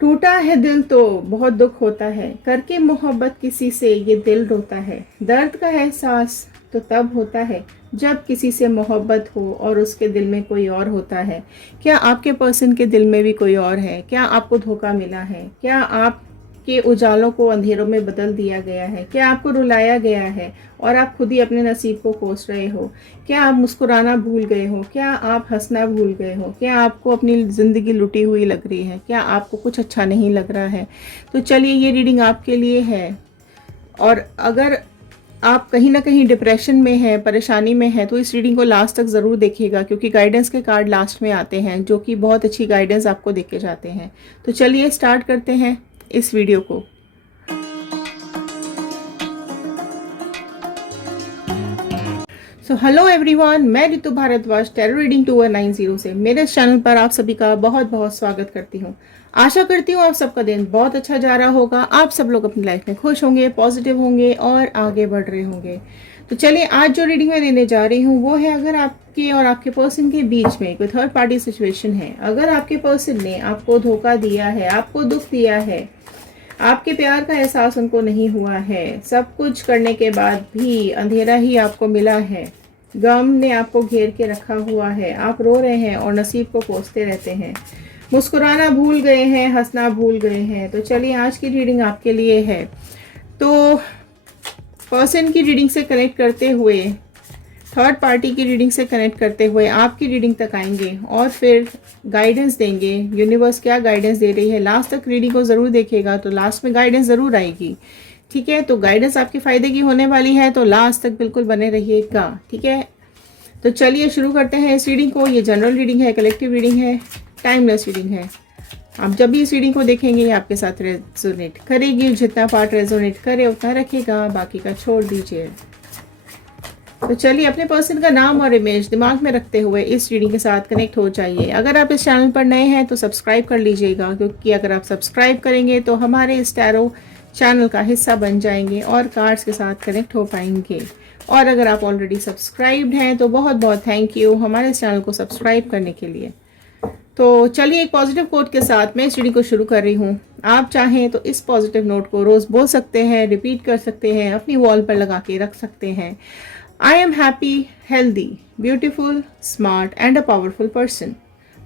टूटा है दिल तो बहुत दुख होता है, करके मोहब्बत किसी से ये दिल रोता है। दर्द का एहसास तो तब होता है जब किसी से मोहब्बत हो और उसके दिल में कोई और होता है। क्या आपके पर्सन के दिल में भी कोई और है? क्या आपको धोखा मिला है? क्या आपके उजालों को अंधेरों में बदल दिया गया है? क्या आपको रुलाया गया है और आप खुद ही अपने नसीब को कोस रहे हो? क्या आप मुस्कुराना भूल गए हो? क्या आप हंसना भूल गए हो? क्या आपको अपनी ज़िंदगी लुटी हुई लग रही है? क्या आपको कुछ अच्छा नहीं लग रहा है? तो चलिए, ये रीडिंग आपके लिए है। और अगर आप कहीं ना कहीं डिप्रेशन में है, परेशानी में है, तो इस रीडिंग को लास्ट तक ज़रूर देखिएगा, क्योंकि गाइडेंस के कार्ड लास्ट में आते हैं जो कि बहुत अच्छी गाइडेंस आपको देके जाते हैं। तो चलिए स्टार्ट करते हैं इस वीडियो को। सो हेलो एवरीवन, मैं रितु भारद्वाज टैरो रीडिंग 2190 से मेरे चैनल पर आप सभी का बहुत बहुत स्वागत करती हूँ। आशा करती हूँ आप सबका दिन बहुत अच्छा जा रहा होगा, आप सब लोग अपनी लाइफ में खुश होंगे, पॉजिटिव होंगे और आगे बढ़ रहे होंगे। तो चलिए, आज जो रीडिंग मैं देने जा रही हूँ वो है, अगर आपके और आपके पर्सन के बीच में कोई थर्ड पार्टी सिचुएशन है, अगर आपके पर्सन ने आपको धोखा दिया है, आपको दुख दिया है, आपके प्यार का एहसास उनको नहीं हुआ है, सब कुछ करने के बाद भी अंधेरा ही आपको मिला है, गम ने आपको घेर के रखा हुआ है, आप रो रहे हैं और नसीब को कोसते रहते हैं, मुस्कुराना भूल गए हैं, हंसना भूल गए हैं, तो चलिए आज की रीडिंग आपके लिए है। तो पर्सन की रीडिंग से कनेक्ट करते हुए, थर्ड पार्टी की रीडिंग से कनेक्ट करते हुए आपकी रीडिंग तक आएंगे और फिर गाइडेंस देंगे। यूनिवर्स क्या गाइडेंस दे रही है, लास्ट तक रीडिंग को ज़रूर देखिएगा, तो लास्ट में गाइडेंस ज़रूर आएगी। ठीक है, तो गाइडेंस आपके फ़ायदे की होने वाली है, तो लास्ट तक बिल्कुल बने रहिएगा। ठीक है, तो चलिए शुरू करते हैं इस रीडिंग को। ये जनरल रीडिंग है, कलेक्टिव रीडिंग है, टाइमलेस रीडिंग है। आप जब भी इस रीडिंग को देखेंगे ये आपके साथ रेजोनेट करेगी, जितना पार्ट रेजोनेट करे उतना रखिएगा, बाकी का छोड़ दीजिए। तो चलिए, अपने पर्सन का नाम और इमेज दिमाग में रखते हुए इस रीडिंग के साथ कनेक्ट हो जाइए। अगर आप इस चैनल पर नए हैं तो सब्सक्राइब कर लीजिएगा, क्योंकि अगर आप सब्सक्राइब करेंगे तो हमारे इस टैरो चैनल का हिस्सा बन जाएंगे और कार्ड्स के साथ कनेक्ट हो पाएंगे। और अगर आप ऑलरेडी सब्सक्राइब्ड हैं तो बहुत बहुत थैंक यू हमारे इस चैनल को सब्सक्राइब करने के लिए। तो चलिए, एक पॉजिटिव कोट के साथ मैं इस रीडिंग को शुरू कर रही हूँ। आप चाहें तो इस पॉजिटिव नोट को रोज़ बोल सकते हैं, रिपीट कर सकते हैं, अपनी वॉल पर लगा के रख सकते हैं। I am happy, healthy, beautiful, smart and a powerful person.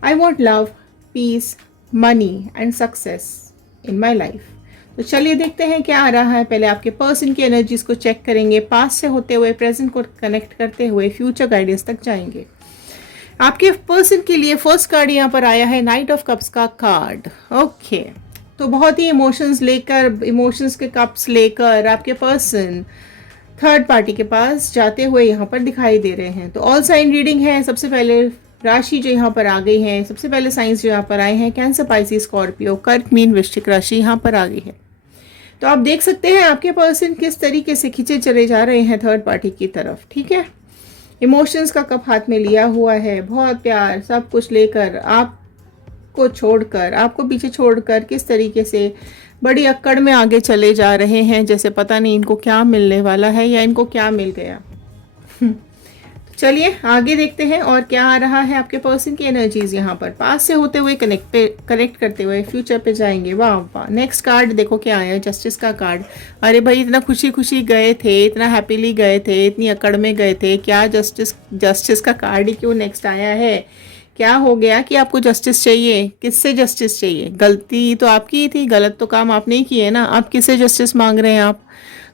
I want love, peace, money and success in my life. तो चलिए देखते हैं क्या आ रहा है। पहले आपके पर्सन की एनर्जीज को चेक करेंगे, पास्ट से होते हुए प्रेजेंट को कनेक्ट करते हुए फ्यूचर गाइडेंस तक जाएंगे। आपके पर्सन के लिए फर्स्ट कार्ड यहाँ पर आया है, नाइट ऑफ कप्स का कार्ड। ओके, तो बहुत ही इमोशंस लेकर, इमोशंस के कप्स लेकर आपके पर्सन थर्ड पार्टी के पास जाते हुए यहाँ पर दिखाई दे रहे हैं। तो ऑल साइन रीडिंग है। सबसे पहले राशि जो यहाँ पर आ गई है, सबसे पहले साइंस जो यहाँ पर आए हैं, कैंसर, पाइसिस, स्कॉर्पियो, कर्क, मीन, वृश्चिक राशि यहाँ पर आ गई है। तो आप देख सकते हैं आपके पर्सन किस तरीके से खींचे चले जा रहे हैं थर्ड पार्टी की तरफ। ठीक है, इमोशंस का कप हाथ में लिया हुआ है, बहुत प्यार सब कुछ लेकर, आपको छोड़कर, आपको पीछे छोड़कर किस तरीके से बड़ी अक्कड़ में आगे चले जा रहे हैं, जैसे पता नहीं इनको क्या मिलने वाला है या इनको क्या मिल गया। तो चलिए आगे देखते हैं और क्या आ रहा है आपके पर्सन की एनर्जीज यहाँ पर। पास से होते हुए कनेक्ट करते हुए फ्यूचर पे जाएंगे। वाह वाह, नेक्स्ट कार्ड देखो क्या आया, जस्टिस का कार्ड। अरे भाई, इतना खुशी खुशी गए थे, इतना हैप्पीली गए थे, इतनी अकड़ में गए थे, क्या जस्टिस का कार्ड ही क्यों नेक्स्ट आया है? क्या हो गया कि आपको जस्टिस चाहिए? किससे जस्टिस चाहिए? गलती तो आपकी ही थी, गलत तो काम आपने ही किए ना, आप किससे जस्टिस मांग रहे हैं आप?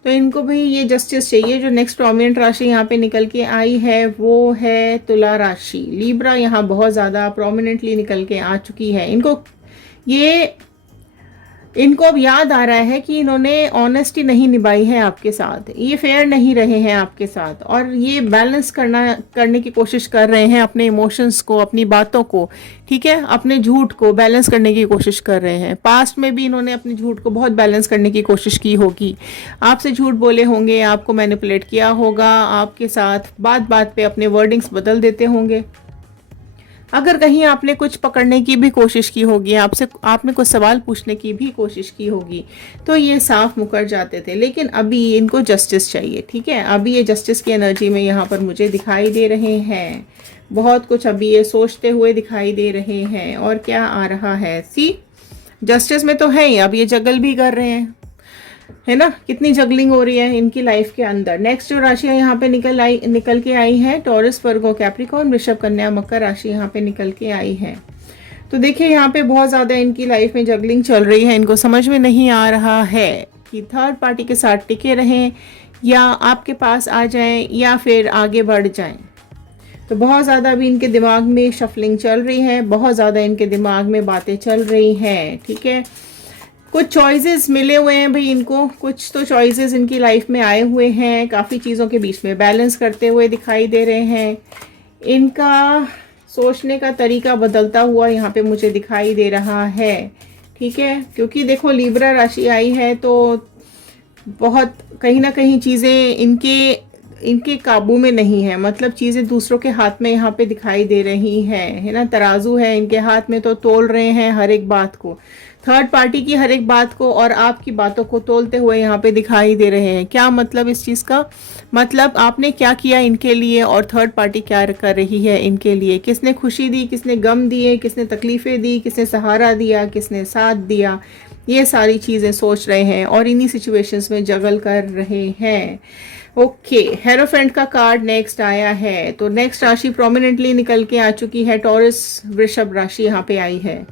तो इनको भी ये जस्टिस चाहिए। जो नेक्स्ट प्रोमिनेंट राशि यहाँ पे निकल के आई है वो है तुला राशि। लीब्रा यहाँ बहुत ज़्यादा प्रोमिनेंटली निकल के आ चुकी है। इनको अब याद आ रहा है कि इन्होंने ऑनेस्टी नहीं निभाई है आपके साथ, ये फेयर नहीं रहे हैं आपके साथ, और ये बैलेंस करने की कोशिश कर रहे हैं अपने इमोशंस को, अपनी बातों को। ठीक है, अपने झूठ को बैलेंस करने की कोशिश कर रहे हैं। पास्ट में भी इन्होंने अपने झूठ को बहुत बैलेंस करने की कोशिश की होगी, आपसे झूठ बोले होंगे, आपको मैनिपुलेट किया होगा, आपके साथ बात बात पे अपने वर्डिंग्स बदल देते होंगे। अगर कहीं आपने कुछ पकड़ने की भी कोशिश की होगी, आपने कुछ सवाल पूछने की भी कोशिश की होगी, तो ये साफ मुकर जाते थे। लेकिन अभी इनको जस्टिस चाहिए। ठीक है, अभी ये जस्टिस की एनर्जी में यहाँ पर मुझे दिखाई दे रहे हैं। बहुत कुछ अभी ये सोचते हुए दिखाई दे रहे हैं। और क्या आ रहा है, सी जस्टिस में तो है ही, अब ये जगल भी कर रहे हैं, है ना, कितनी जगलिंग हो रही है इनकी लाइफ के अंदर। नेक्स्ट जो राशियां यहाँ पे निकल के आई है, टॉरस, वर्गो, कैप्रिकॉर्न, वृषभ, कन्या, मकर राशि यहाँ पे निकल के आई है। तो देखिए यहाँ पे बहुत ज़्यादा इनकी लाइफ में जगलिंग चल रही है। इनको समझ में नहीं आ रहा है कि थर्ड पार्टी के साथ टिके रहें या आपके पास आ जाएं या फिर आगे बढ़ जाएं। तो बहुत ज़्यादा अभी इनके दिमाग में शफलिंग चल रही है, बहुत ज़्यादा इनके दिमाग में बातें चल रही हैं। ठीक है, कुछ चॉइसेस मिले हुए हैं भाई इनको, कुछ तो चॉइसेस इनकी लाइफ में आए हुए हैं, काफ़ी चीज़ों के बीच में बैलेंस करते हुए दिखाई दे रहे हैं। इनका सोचने का तरीका बदलता हुआ यहाँ पे मुझे दिखाई दे रहा है। ठीक है, क्योंकि देखो लिब्रा राशि आई है तो बहुत कहीं ना कहीं चीज़ें इनके काबू में नहीं है, मतलब चीज़ें दूसरों के हाथ में यहाँ पे दिखाई दे रही हैं, है ना। तराजू है इनके हाथ में, तो तोल रहे हैं हर एक बात को, थर्ड पार्टी की हर एक बात को और आपकी बातों को तोलते हुए यहाँ पे दिखाई दे रहे हैं। क्या मतलब इस चीज़ का, मतलब आपने क्या किया इनके लिए और थर्ड पार्टी क्या कर रही है इनके लिए, किसने खुशी दी, किसने गम दिए, किसने तकलीफ़ें दी, किसने सहारा दिया, किसने साथ दिया, ये सारी चीज़ें सोच रहे हैं और इन्हीं सिचुएशंस में जगल कर रहे हैं। ओके, हेरोफेंट का कार्ड नेक्स्ट आया है। तो नेक्स्ट राशि प्रोमिनेंटली निकल के आ चुकी है, टॉरस, वृषभ राशि यहाँ पे आई है।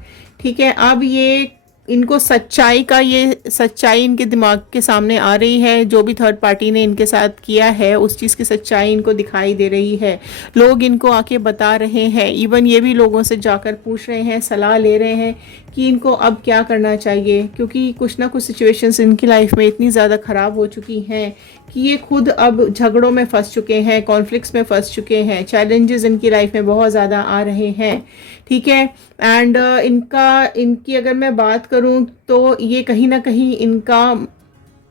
ठीक है, अब ये इनको सच्चाई इनके दिमाग के सामने आ रही है, जो भी थर्ड पार्टी ने इनके साथ किया है उस चीज़ की सच्चाई इनको दिखाई दे रही है। लोग इनको आके बता रहे हैं, इवन ये भी लोगों से जाकर पूछ रहे हैं, सलाह ले रहे हैं कि इनको अब क्या करना चाहिए, क्योंकि कुछ ना कुछ सिचुएशंस इनकी लाइफ में इतनी ज़्यादा ख़राब हो चुकी हैं कि ये खुद अब झगड़ों में फंस चुके हैं, कॉन्फ्लिक्ट्स में फंस चुके हैं, चैलेंजेस इनकी लाइफ में बहुत ज़्यादा आ रहे हैं। ठीक है, एंड इनकी अगर मैं बात करूं तो ये कहीं ना कहीं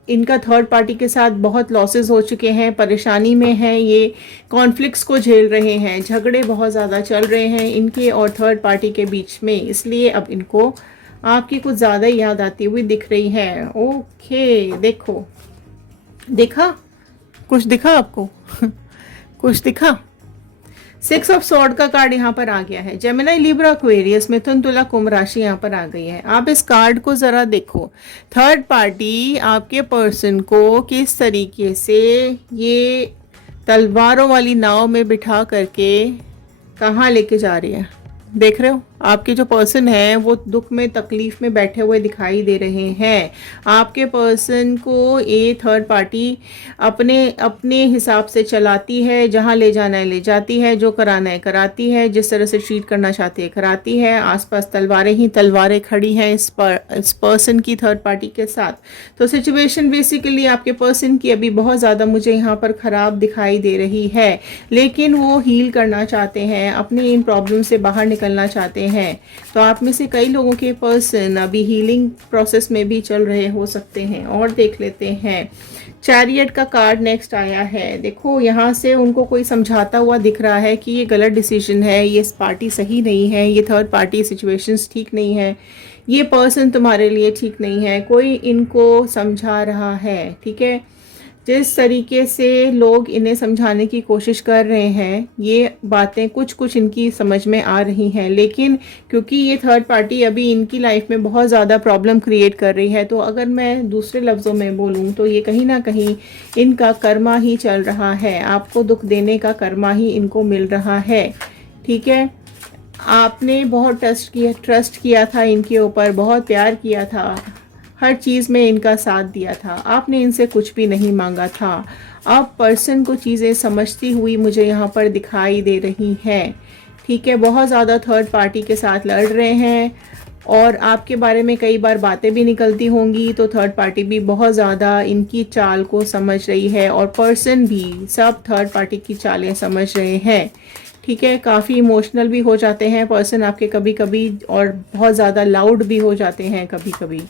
इनका थर्ड पार्टी के साथ बहुत लॉसेस हो चुके हैं, परेशानी में हैं, ये कॉन्फ्लिक्ट्स को झेल रहे हैं, झगड़े बहुत ज़्यादा चल रहे हैं इनके और थर्ड पार्टी के बीच में, इसलिए अब इनको आपकी कुछ ज़्यादा याद आती हुई दिख रही है। ओके, देखा कुछ दिखा आपको कुछ दिखा। 6 ऑफ सॉर्ड का कार्ड यहाँ पर आ गया है। जेमिनी, लिब्रा, एक्वेरियस, मिथुन, तुला, कुंभ राशि यहाँ पर आ गई है। आप इस कार्ड को जरा देखो, थर्ड पार्टी आपके पर्सन को किस तरीके से ये तलवारों वाली नाव में बिठा करके कहाँ लेके जा रही है। देख रहे हो, आपके जो पर्सन है वो दुख में, तकलीफ में बैठे हुए दिखाई दे रहे हैं। आपके पर्सन को ये थर्ड पार्टी अपने हिसाब से चलाती है, जहां ले जाना है ले जाती है, जो कराना है कराती है, जिस तरह से ट्रीट करना चाहती है कराती है। आसपास तलवारें ही तलवारें खड़ी हैं इस पर्सन की थर्ड पार्टी के साथ। तो सिचुएशन बेसिकली आपके पर्सन की अभी बहुत ज़्यादा मुझे यहाँ पर ख़राब दिखाई दे रही है, लेकिन वो हील करना चाहते हैं, अपनी इन प्रॉब्लम से बाहर निकलना चाहते हैं। तो आप में से कई लोगों के पर्सन अभी हीलिंग प्रोसेस में भी चल रहे हो सकते हैं। और देख लेते हैं, चैरियट का कार्ड नेक्स्ट आया है। देखो यहाँ से उनको कोई समझाता हुआ दिख रहा है कि ये गलत डिसीजन है, ये पार्टी सही नहीं है, ये थर्ड पार्टी सिचुएशंस ठीक नहीं है, ये पर्सन तुम्हारे लिए ठीक नहीं है, कोई इनको समझा रहा है। ठीक है, जिस तरीके से लोग इन्हें समझाने की कोशिश कर रहे हैं, ये बातें कुछ इनकी समझ में आ रही हैं, लेकिन क्योंकि ये थर्ड पार्टी अभी इनकी लाइफ में बहुत ज़्यादा प्रॉब्लम क्रिएट कर रही है, तो अगर मैं दूसरे लफ्ज़ों में बोलूँ तो ये कहीं ना कहीं इनका कर्मा ही चल रहा है, आपको दुख देने का कर्मा ही इनको मिल रहा है। ठीक है, आपने बहुत ट्रस्ट किया था इनके ऊपर, बहुत प्यार किया था, हर चीज़ में इनका साथ दिया था, आपने इनसे कुछ भी नहीं मांगा था। अब पर्सन को चीज़ें समझती हुई मुझे यहाँ पर दिखाई दे रही हैं। ठीक है, बहुत ज़्यादा थर्ड पार्टी के साथ लड़ रहे हैं और आपके बारे में कई बार बातें भी निकलती होंगी, तो थर्ड पार्टी भी बहुत ज़्यादा इनकी चाल को समझ रही है और पर्सन भी, सब थर्ड पार्टी की चालें समझ रहे हैं। ठीक है, काफ़ी इमोशनल भी हो जाते हैं पर्सन आपके कभी कभी, और बहुत ज़्यादा लाउड भी हो जाते हैं कभी कभी,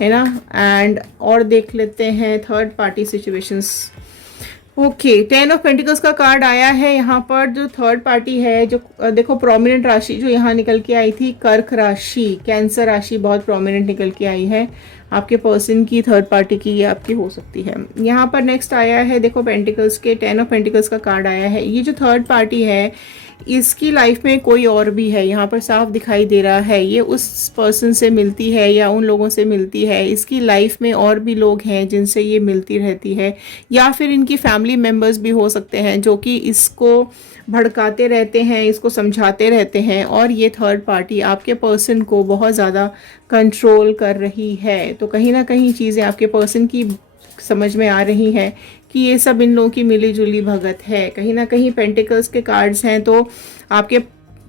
है ना। एंड और देख लेते हैं third party situations. Okay, 10 of pentacles का कार्ड आया है यहाँ पर। जो थर्ड पार्टी है, जो देखो प्रोमिनेंट राशि जो यहाँ निकल के आई थी, कर्क राशि, कैंसर राशि बहुत प्रोमिनेंट निकल के आई है आपके पर्सन की, थर्ड पार्टी की, ये आपकी हो सकती है। यहाँ पर नेक्स्ट आया है, देखो पेंटिकल्स के 10 ऑफ पेंटिकल्स का कार्ड आया है। ये जो थर्ड पार्टी है इसकी लाइफ में कोई और भी है, यहाँ पर साफ दिखाई दे रहा है। ये उस पर्सन से मिलती है या उन लोगों से मिलती है, इसकी लाइफ में और भी लोग हैं जिनसे ये मिलती रहती है, या फिर इनकी फैमिली मेम्बर्स भी हो सकते हैं जो कि इसको भड़काते रहते हैं, इसको समझाते रहते हैं, और ये थर्ड पार्टी आपके पर्सन को बहुत ज़्यादा कंट्रोल कर रही है। तो कहीं ना कहीं चीज़ें आपके पर्सन की समझ में आ रही हैं कि ये सब इन लोगों की मिली जुली भगत है। कहीं ना कहीं पेंटिकल्स के कार्ड्स हैं, तो आपके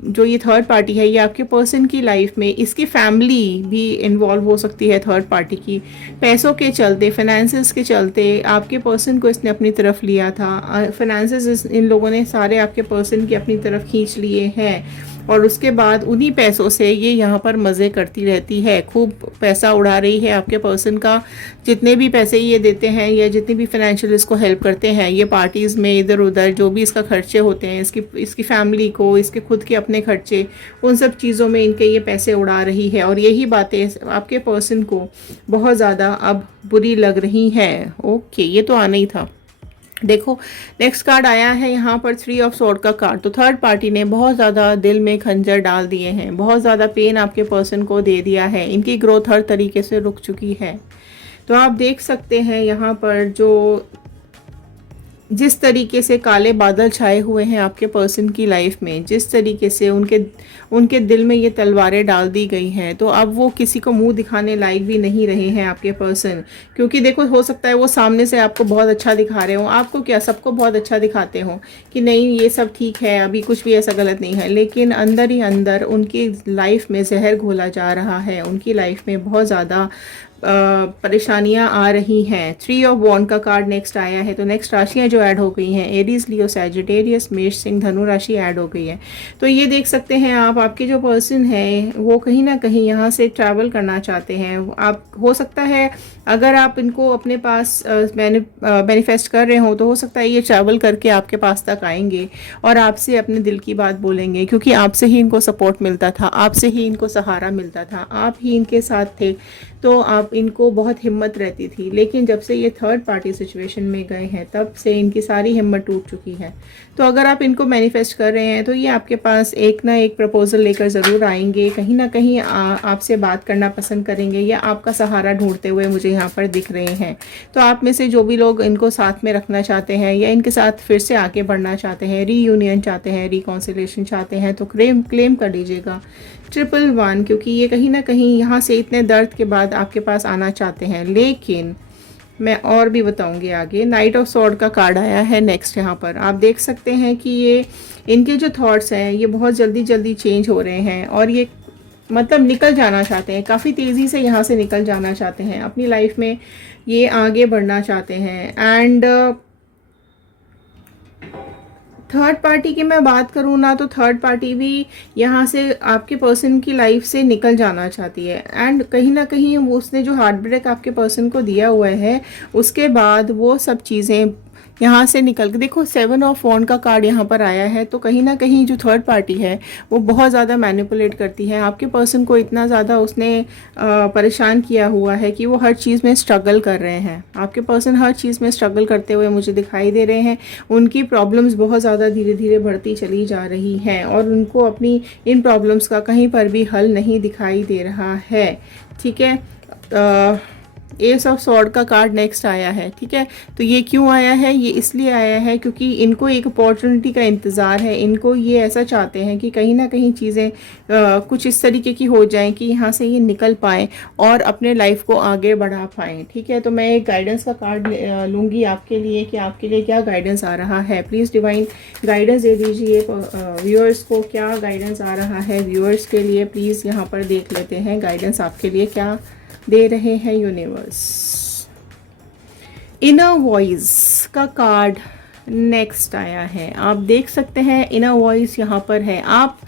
जो ये थर्ड पार्टी है, ये आपके पर्सन की लाइफ में इसकी फैमिली भी इन्वॉल्व हो सकती है। थर्ड पार्टी की पैसों के चलते, फाइनेंसेस के चलते आपके पर्सन को इसने अपनी तरफ लिया था। फाइनेंसेस इन लोगों ने सारे आपके पर्सन की अपनी तरफ खींच लिए हैं, और उसके बाद उन्हीं पैसों से ये यहाँ पर मज़े करती रहती है, खूब पैसा उड़ा रही है आपके पर्सन का। जितने भी पैसे ये देते हैं या जितनी भी फाइनेंशियल इसको हेल्प करते हैं, ये पार्टीज़ में इधर उधर जो भी इसका खर्चे होते हैं, इसकी फैमिली को, इसके खुद के अपने खर्चे, उन सब चीज़ों में इनके ये पैसे उड़ा रही है। और यही बातें आपके पर्सन को बहुत ज़्यादा अब बुरी लग रही हैं। ओके, ये तो आना ही था। देखो नेक्स्ट कार्ड आया है यहाँ पर 3 ऑफ स्वॉर्ड का कार्ड। तो थर्ड पार्टी ने बहुत ज़्यादा दिल में खंजर डाल दिए हैं, बहुत ज़्यादा पेन आपके पर्सन को दे दिया है, इनकी ग्रोथ हर तरीके से रुक चुकी है। तो आप देख सकते हैं यहाँ पर जो जिस तरीके से काले बादल छाए हुए हैं आपके पर्सन की लाइफ में, जिस तरीके से उनके दिल में ये तलवारें डाल दी गई हैं, तो अब वो किसी को मुंह दिखाने लायक भी नहीं रहे हैं आपके पर्सन। क्योंकि देखो, हो सकता है वो सामने से आपको बहुत अच्छा दिखा रहे हो, आपको क्या सबको बहुत अच्छा दिखाते हो कि नहीं ये सब ठीक है, अभी कुछ भी ऐसा गलत नहीं है, लेकिन अंदर ही अंदर उनकी लाइफ में जहर घोला जा रहा है। उनकी लाइफ में बहुत ज़्यादा परेशानियां आ रही हैं। 3 ऑफ वॉन्ड का कार्ड नेक्स्ट आया है। तो नेक्स्ट राशियां जो ऐड हो गई हैं, एरीज, लियो, सैजिटेरियस, मेष, सिंह, धनु राशि ऐड हो गई है। तो ये देख सकते हैं आप, आपके जो पर्सन है वो कहीं ना कहीं यहाँ से ट्रैवल करना चाहते हैं। आप हो सकता है अगर आप इनको अपने पास मैनिफेस्ट कर रहे हो, तो हो सकता है ये ट्रैवल करके आपके पास तक आएंगे और आपसे अपने दिल की बात बोलेंगे, क्योंकि आपसे ही इनको सपोर्ट मिलता था, आपसे ही इनको सहारा मिलता था, आप ही इनके साथ थे, तो आप इनको बहुत हिम्मत रहती थी। लेकिन जब से ये थर्ड पार्टी सिचुएशन में गए हैं, तब से इनकी सारी हिम्मत टूट चुकी है। तो अगर आप इनको मैनिफेस्ट कर रहे हैं, तो ये आपके पास एक ना एक प्रपोजल लेकर ज़रूर आएंगे, कहीं ना कहीं आपसे बात करना पसंद करेंगे, या आपका सहारा ढूंढते हुए मुझे यहाँ पर दिख रहे हैं। तो आप में से जो भी लोग इनको साथ में रखना चाहते हैं या इनके साथ फिर से आगे बढ़ना चाहते हैं, रीयूनियन चाहते हैं, रिकॉन्सिलेशन चाहते हैं, तो क्लेम कर लीजिएगा 111, क्योंकि ये कहीं ना कहीं यहाँ से इतने दर्द के बाद आपके पास आना चाहते हैं। लेकिन मैं और भी बताऊंगी आगे। नाइट ऑफ स्वॉर्ड का कार्ड आया है नेक्स्ट। यहाँ पर आप देख सकते हैं कि ये इनके जो थॉट्स हैं ये बहुत जल्दी जल्दी चेंज हो रहे हैं, और ये मतलब निकल जाना चाहते हैं, काफ़ी तेज़ी से यहाँ से निकल जाना चाहते हैं, अपनी लाइफ में ये आगे बढ़ना चाहते हैं। एंड थर्ड पार्टी की मैं बात करूँ ना, तो थर्ड पार्टी भी यहाँ से आपके पर्सन की लाइफ से निकल जाना चाहती है। एंड कहीं ना कहीं उसने जो हार्ट ब्रेक आपके पर्सन को दिया हुआ है, उसके बाद वो सब चीज़ें यहाँ से निकल के, देखो 7 ऑफ वॉन्ड का कार्ड यहाँ पर आया है। तो कहीं ना कहीं जो थर्ड पार्टी है वो बहुत ज़्यादा मैनिपुलेट करती है आपके पर्सन को, इतना ज़्यादा उसने परेशान किया हुआ है कि वो हर चीज़ में स्ट्रगल कर रहे हैं। आपके पर्सन हर चीज़ में स्ट्रगल करते हुए मुझे दिखाई दे रहे हैं। उनकी प्रॉब्लम्स बहुत ज़्यादा धीरे धीरे बढ़ती चली जा रही हैं, और उनको अपनी इन प्रॉब्लम्स का कहीं पर भी हल नहीं दिखाई दे रहा है। ठीक है, एस ऑफ स्वॉर्ड का कार्ड नेक्स्ट आया है। ठीक है, तो ये क्यों आया है? ये इसलिए आया है क्योंकि इनको एक अपॉर्चुनिटी का इंतज़ार है। इनको ये ऐसा चाहते हैं कि कहीं ना कहीं चीज़ें कुछ इस तरीके की हो जाएं कि यहाँ से ये निकल पाएँ और अपने लाइफ को आगे बढ़ा पाएँ। ठीक है, तो मैं एक गाइडेंस का कार्ड लूँगी आपके लिए कि आपके लिए क्या गाइडेंस आ रहा है। प्लीज़ डिवाइन गाइडेंस दे दीजिए व्यूअर्स को, क्या गाइडेंस आ रहा है व्यूअर्स के लिए। प्लीज़ यहाँ पर देख लेते हैं गाइडेंस आपके लिए क्या दे रहे हैं यूनिवर्स। इनर वॉइस का कार्ड नेक्स्ट आया है। आप देख सकते हैं इनर वॉइस यहाँ पर है। आप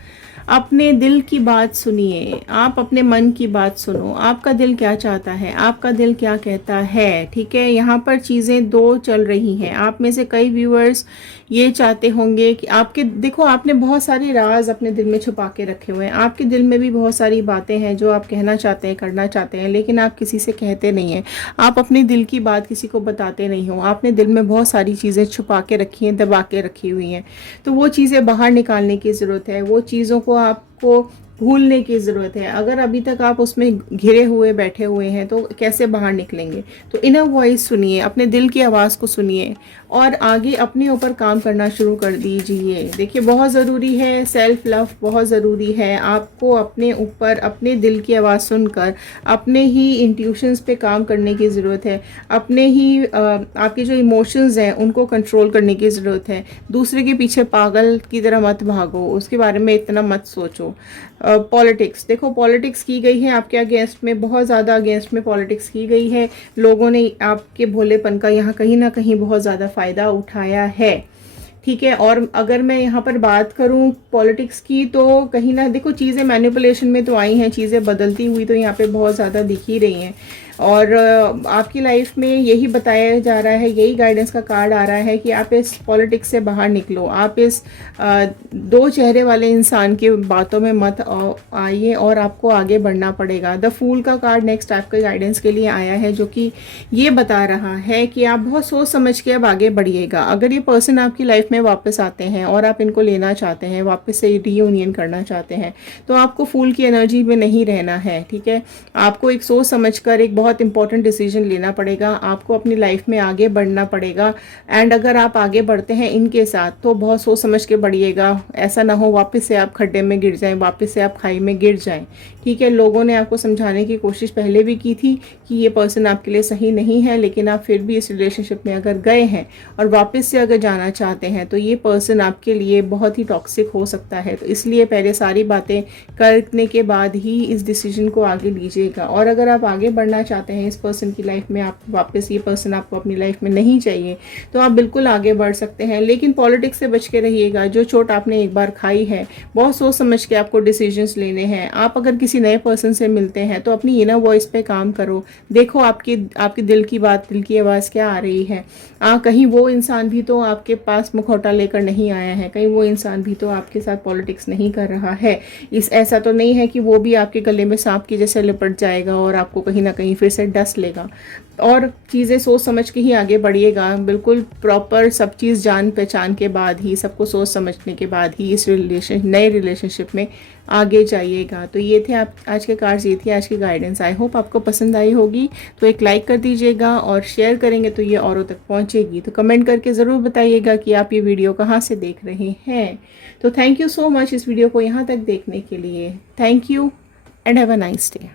अपने दिल की बात सुनिए, आप अपने मन की बात सुनो, आपका दिल क्या चाहता है, आपका दिल क्या कहता है। ठीक है, यहाँ पर चीज़ें दो चल रही हैं। आप में से कई व्यूअर्स ये चाहते होंगे कि आपके, देखो आपने बहुत सारे राज अपने दिल में छुपा के रखे हुए हैं। आपके दिल में भी बहुत सारी बातें हैं जो आप कहना चाहते हैं, करना चाहते हैं, लेकिन आप किसी से कहते नहीं हैं। आप अपने दिल की बात किसी को बताते नहीं हो। आपने दिल में बहुत सारी चीज़ें छुपा के रखी हैं, दबा के रखी हुई हैं। तो वो चीज़ें बाहर निकालने की ज़रूरत है। वो चीज़ों को आपको भूलने की ज़रूरत है। अगर अभी तक आप उसमें घिरे हुए बैठे हुए हैं तो कैसे बाहर निकलेंगे। तो इनर वॉइस सुनिए, अपने दिल की आवाज़ को सुनिए और आगे अपने ऊपर काम करना शुरू कर दीजिए। देखिए बहुत ज़रूरी है, सेल्फ लव बहुत ज़रूरी है। आपको अपने ऊपर अपने दिल की आवाज़ सुनकर अपने ही इंट्यूशंस पे काम करने की ज़रूरत है। अपने ही आपके जो इमोशंस हैं उनको कंट्रोल करने की ज़रूरत है। दूसरे के पीछे पागल की तरह मत भागो, उसके बारे में इतना मत सोचो। पॉलिटिक्स, देखो पॉलिटिक्स की गई है आपके अगेंस्ट में, बहुत ज़्यादा अगेंस्ट में पॉलिटिक्स की गई है। लोगों ने आपके भोलेपन का यहाँ कहीं ना कहीं बहुत ज़्यादा फ़ायदा उठाया है। ठीक है, और अगर मैं यहाँ पर बात करूँ पॉलिटिक्स की तो कहीं ना, देखो चीज़ें मैनिपुलेशन में तो आई हैं, चीज़ें बदलती हुई तो यहाँ पे बहुत ज़्यादा दिख ही रही हैं। और आपकी लाइफ में यही बताया जा रहा है, यही गाइडेंस का कार्ड आ रहा है कि आप इस पॉलिटिक्स से बाहर निकलो। आप इस दो चेहरे वाले इंसान की बातों में मत आइए और आपको आगे बढ़ना पड़ेगा। द फूल का कार्ड नेक्स्ट आपके गाइडेंस के लिए आया है, जो कि ये बता रहा है कि आप बहुत सोच समझ के अब आगे बढ़िएगा। अगर ये पर्सन आपकी लाइफ में वापस आते हैं और आप इनको लेना चाहते हैं, वापस से रीयूनियन करना चाहते हैं, तो आपको फूल की एनर्जी में नहीं रहना है। ठीक है, आपको एक सोच समझकर एक बहुत इंपॉर्टेंट डिसीजन लेना पड़ेगा। आपको अपनी लाइफ में आगे बढ़ना पड़ेगा। एंड अगर आप आगे बढ़ते हैं इनके साथ तो बहुत सोच समझ के बढ़िएगा। ऐसा ना हो वापस से आप खड्डे में गिर जाएं, वापस से आप खाई में गिर जाएं। ठीक है, लोगों ने आपको समझाने की कोशिश पहले भी की थी कि ये पर्सन आपके लिए सही नहीं है, लेकिन आप फिर भी इस रिलेशनशिप में अगर गए हैं और वापस से अगर जाना चाहते हैं तो ये पर्सन आपके लिए बहुत ही टॉक्सिक हो सकता है। तो इसलिए पहले सारी बातें करने के बाद ही इस डिसीजन को आगे लीजिएगा। और अगर आप आगे बढ़ना चाहते हैं इस पर्सन की लाइफ में, आप वापस ये पर्सन आपको अपनी लाइफ में नहीं चाहिए, तो आप बिल्कुल आगे बढ़ सकते हैं। लेकिन पॉलिटिक्स से बच के रहिएगा। जो चोट आपने एक बार खाई है, बहुत सोच समझ के आपको डिसीजंस लेने हैं। आप अगर किसी नए पर्सन से मिलते हैं तो अपनी इनर वॉइस पे काम करो। देखो आपकी दिल की बात, दिल की आवाज़ क्या आ रही है। कहीं वो इंसान भी तो आपके पास मुखौटा लेकर नहीं आया है, कहीं वो इंसान भी तो आपके साथ पॉलिटिक्स नहीं कर रहा है। ऐसा तो नहीं है कि वो भी आपके गले में सांप की जैसे लिपट जाएगा और आपको कहीं ना कहीं फिर से डस लेगा। और चीज़ें सोच समझ के ही आगे बढ़िएगा। बिल्कुल प्रॉपर सब चीज़ जान पहचान के बाद ही, सबको सोच समझने के बाद ही इस नए रिलेशनशिप में आगे जाइएगा। तो ये थे आप आज के कार्ड्स, ये थी आज की गाइडेंस। आई होप आपको पसंद आई होगी। तो एक लाइक कर दीजिएगा और शेयर करेंगे तो ये औरों तक पहुंचेगी। तो कमेंट करके ज़रूर बताइएगा कि आप ये वीडियो कहाँ से देख रहे हैं। तो थैंक यू सो मच इस वीडियो को यहाँ तक देखने के लिए। Thank you and have a nice day.